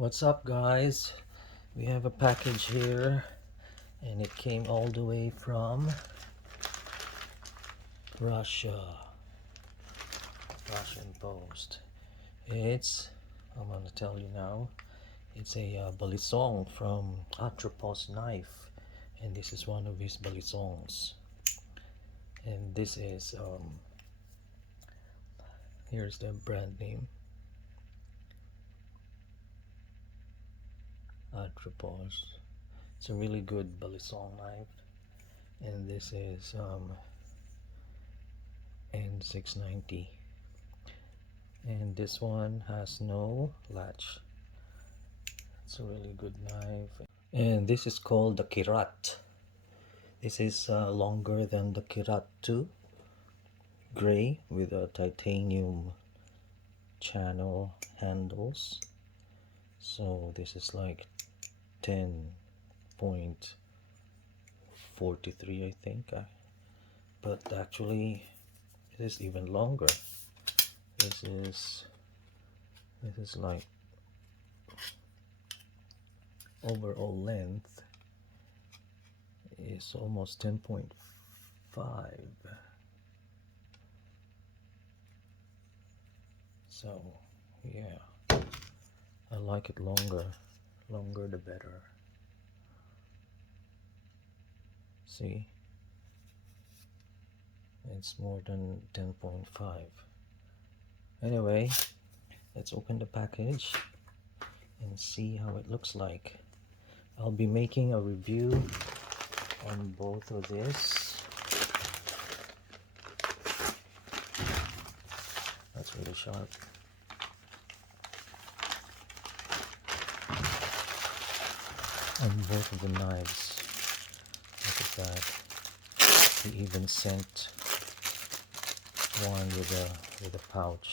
What's up, guys? We have a package here and it came all the way from Russian post. I'm gonna tell you now, it's a balisong from Atroposknife, and this is one of his balisongs. And this is here's the brand name, Atropos. It's a really good balisong knife, and this is N690, and this one has no latch. It's a really good knife, and this is called the Kirat. This is longer than the Kirat 2, gray with a titanium channel handles. So this is like 10.43, I think, but actually it is even longer. This is like overall length is almost 10.5. So yeah, I like it longer the better. See, it's more than 10.5. Anyway, let's open the package and see how it looks like. I'll be making a review on both of this. That's really sharp. On both of the knives. Look at that. He even sent one with a pouch.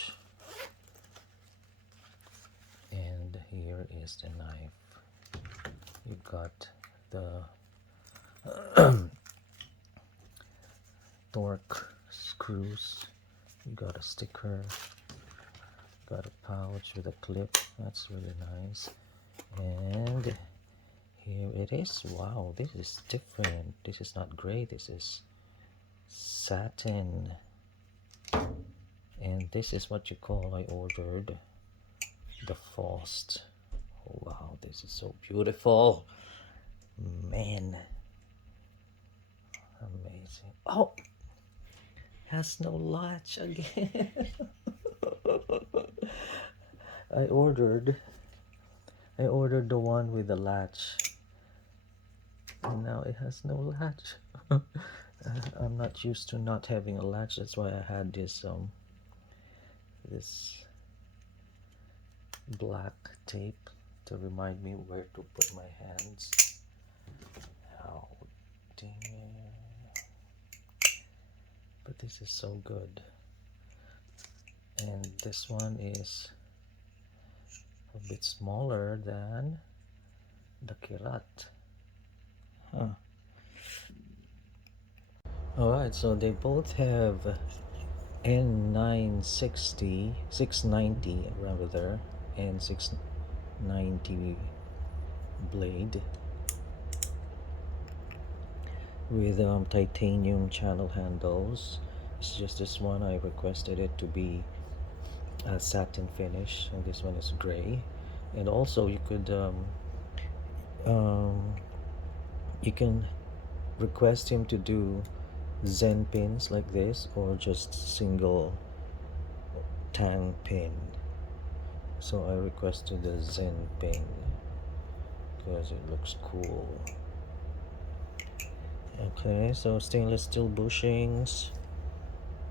And here is the knife. You got the torque screws. You got a sticker. Got a pouch with a clip. That's really nice. And here it is. Wow, this is different. This is not gray. This is satin. And this is what you call, I ordered the Faust. Oh, wow, this is so beautiful. Man, amazing. Oh, has no latch again. I ordered the one with the latch, and now it has no latch. I'm not used to not having a latch. That's why I had this this black tape to remind me where to put my hands. Oh dear. But this is so good. And this one is a bit smaller than the Kirat. Huh. Alright, so they both have N960, 690 rather, and 690 blade with titanium channel handles. It's just this one I requested it to be a satin finish, and this one is gray. And also you could you can request him to do Zen pins like this, or just single tang pin. So I requested the Zen pin because it looks cool. Okay, so stainless steel bushings,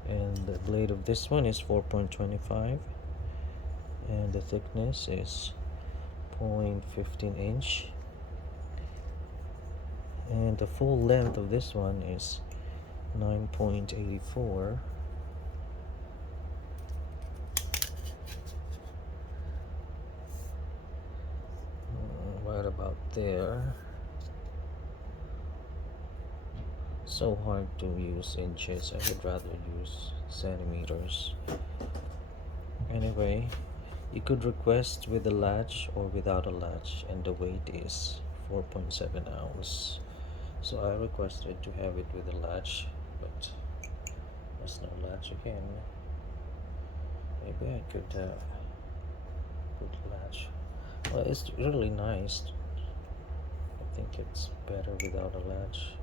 and the blade of this one is 4.25, and the thickness is 0.15 inch, and the full length of this one is 9.84. Right about there. So hard to use inches. I would rather use centimeters. Anyway, You could request with a latch or without a latch, and the weight is 4.7 ounce. So I requested to have it with a latch, but there's no latch again. Maybe I could put latch. Well, it's really nice. I think it's better without a latch.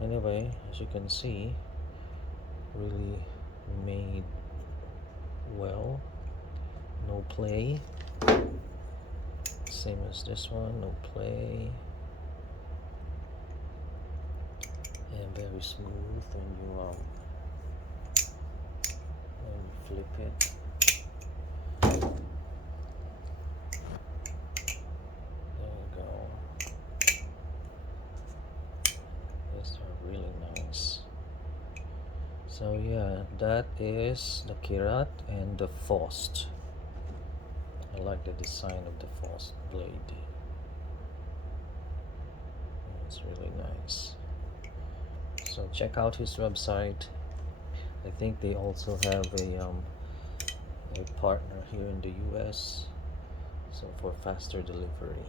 Anyway, as you can see, really made well. No play. Same as this one, no play. And very smooth when you flip it. There you go. These are really nice. So yeah, that is the Kirat and the Faust. I like the design of the Faust blade. It's really nice. So check out his website. I think they also have a partner here in the US, so for faster delivery.